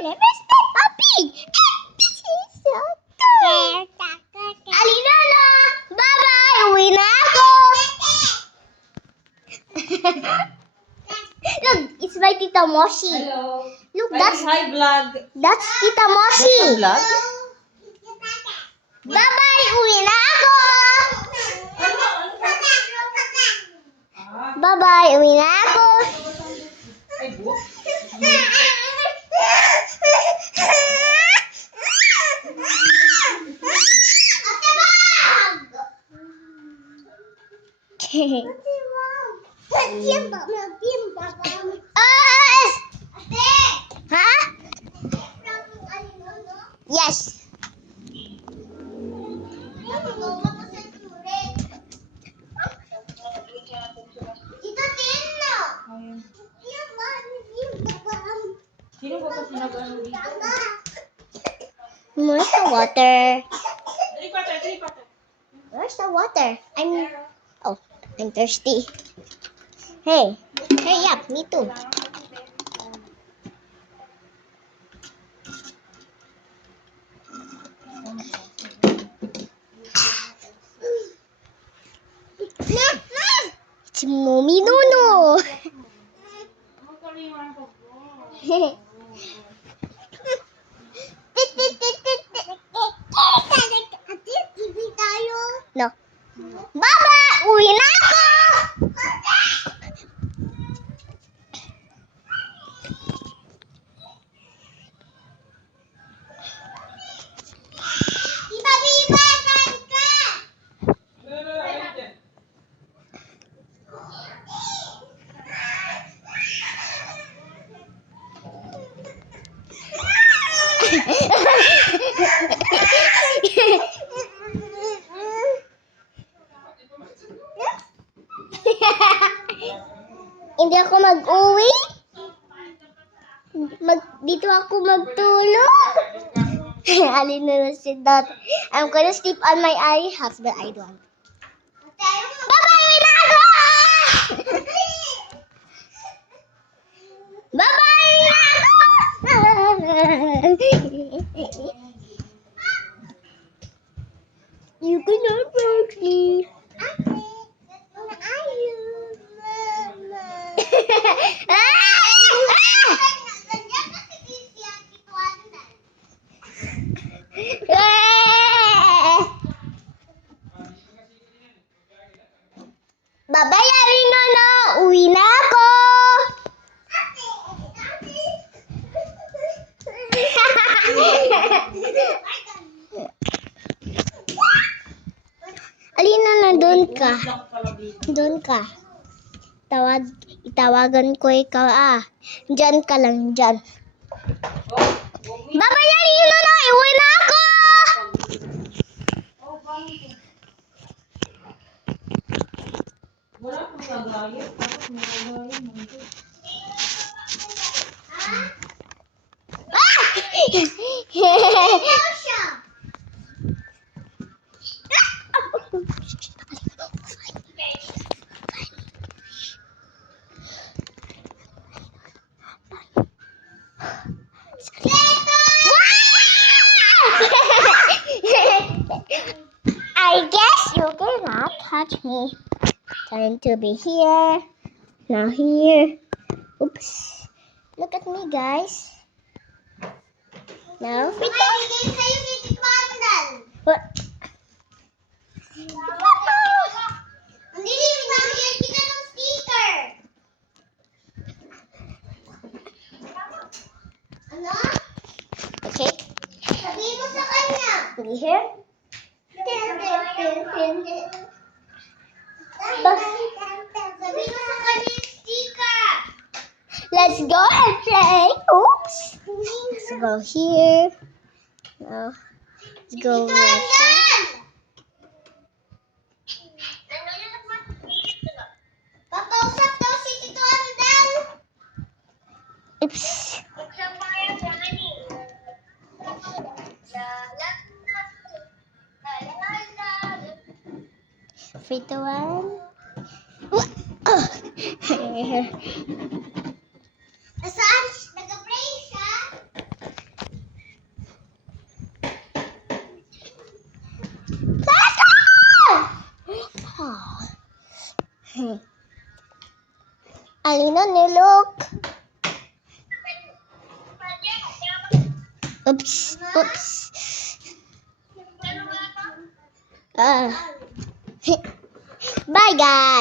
Never stop popping. This is so cool. Alina na! Bye-bye! Uwi na ako! Look, it's my Tita Moshi. Hello. Look, Hi, vlog. that's Tita Moshi. Vlog? Bye-bye! Uwi na ako! Bye-bye! Uwi na ako! Ay, book. Ha? Yes. Sino ba kasi nag-ano dito? Where's the water? Three quarter. Where's the water? I'm thirsty. Hey, hurry up, me too. It's Mommy Nono. No. Baba! Uwi na ako! Tita Biba, saan ka? Hindi ako mag-uwi. Dito ako magtulog. Alin na si Dot. I'm gonna sleep on my house, but I don't. Bye-bye na ako! Bye-bye na ako! You cannot break me. Bye-bye, Alinono! Uwi na ako! Alinono, doon ka. Doon ka. Itawagan ko ikaw, Diyan ka lang, diyan. Bye-bye, Alinono! Uwi na ako! Wala akong nagayat. Tapos nagayat. I guess you cannot touch me. Time to be here. Now here. Oops. Look at me, guys. Now. What? Okay. Sabihin mo sa kanya. Hindi here. Sabihin mo sa kanya yung sticker. Let's go and play. Oops. Let's go here. Now, let's go right here. Papausap daw si Tito Andal. Oops. Three, two, one. Nasaan? Nag-pray siya? Alina, look. Oops. Oops. Bye, guys.